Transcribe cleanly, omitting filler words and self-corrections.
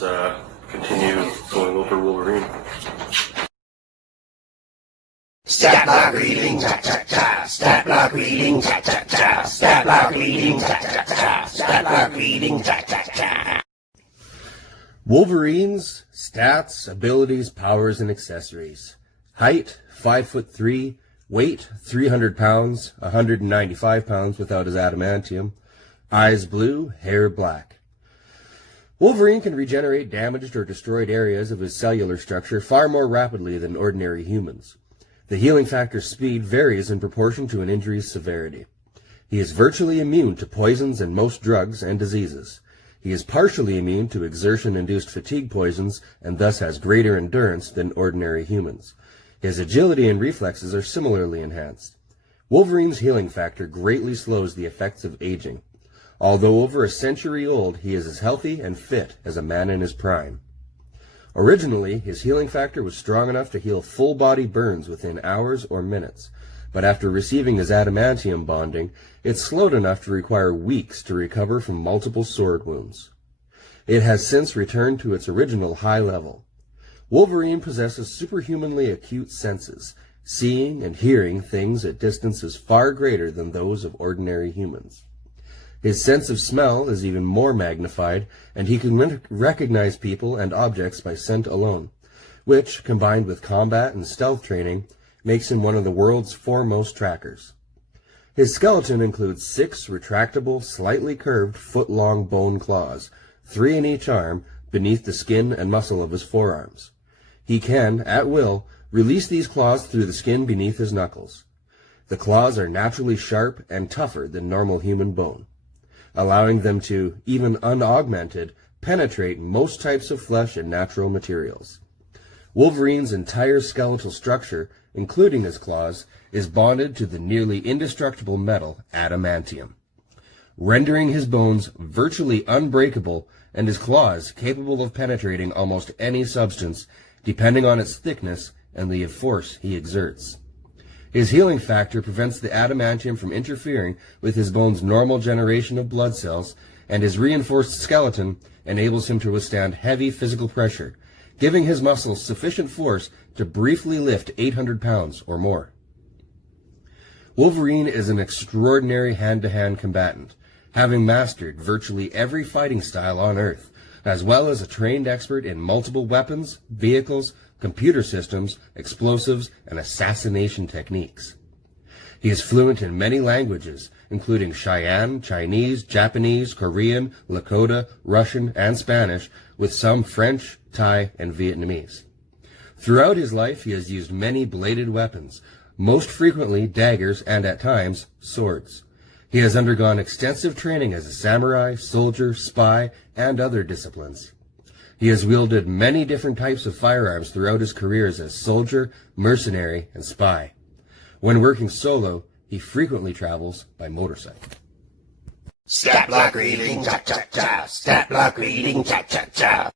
let's continue going over Wolverine. Stat block reading, cha cha cha. Stat block reading, cha cha cha. Stat block reading, cha cha cha. Stat block reading, cha cha cha. Wolverine's stats, abilities, powers, and accessories. Height, 5'3", weight, 300 pounds, 195 pounds without his adamantium. Eyes blue, hair black. Wolverine can regenerate damaged or destroyed areas of his cellular structure far more rapidly than ordinary humans. The healing factor's speed varies in proportion to an injury's severity. He is virtually immune to poisons and most drugs and diseases. He is partially immune to exertion-induced fatigue poisons and thus has greater endurance than ordinary humans. His agility and reflexes are similarly enhanced. Wolverine's healing factor greatly slows the effects of aging. Although over a century old, he is as healthy and fit as a man in his prime. Originally, his healing factor was strong enough to heal full-body burns within hours or minutes, but after receiving his adamantium bonding, it slowed enough to require weeks to recover from multiple sword wounds. It has since returned to its original high level. Wolverine possesses superhumanly acute senses, seeing and hearing things at distances far greater than those of ordinary humans. His sense of smell is even more magnified, and he can recognize people and objects by scent alone, which, combined with combat and stealth training, makes him one of the world's foremost trackers. His skeleton includes 6 retractable, slightly curved, foot-long bone claws, 3 in each arm, beneath the skin and muscle of his forearms. He can, at will, release these claws through the skin beneath his knuckles. The claws are naturally sharp and tougher than normal human bone, allowing them to, even unaugmented, penetrate most types of flesh and natural materials. Wolverine's entire skeletal structure, including his claws, is bonded to the nearly indestructible metal adamantium, rendering his bones virtually unbreakable and his claws capable of penetrating almost any substance, depending on its thickness and the force he exerts. His healing factor prevents the adamantium from interfering with his bone's normal generation of blood cells, and his reinforced skeleton enables him to withstand heavy physical pressure, giving his muscles sufficient force to briefly lift 800 pounds or more. Wolverine is an extraordinary hand-to-hand combatant, having mastered virtually every fighting style on Earth, as well as a trained expert in multiple weapons, vehicles, computer systems, explosives, and assassination techniques. He is fluent in many languages, including Cheyenne, Chinese, Japanese, Korean, Lakota, Russian, and Spanish, with some French, Thai, and Vietnamese. Throughout his life, he has used many bladed weapons, most frequently daggers and, at times, swords. He has undergone extensive training as a samurai, soldier, spy, and other disciplines. He has wielded many different types of firearms throughout his careers as soldier, mercenary, and spy. When working solo, he frequently travels by motorcycle. Stat block reading, cha cha cha. Stat block reading, cha cha cha.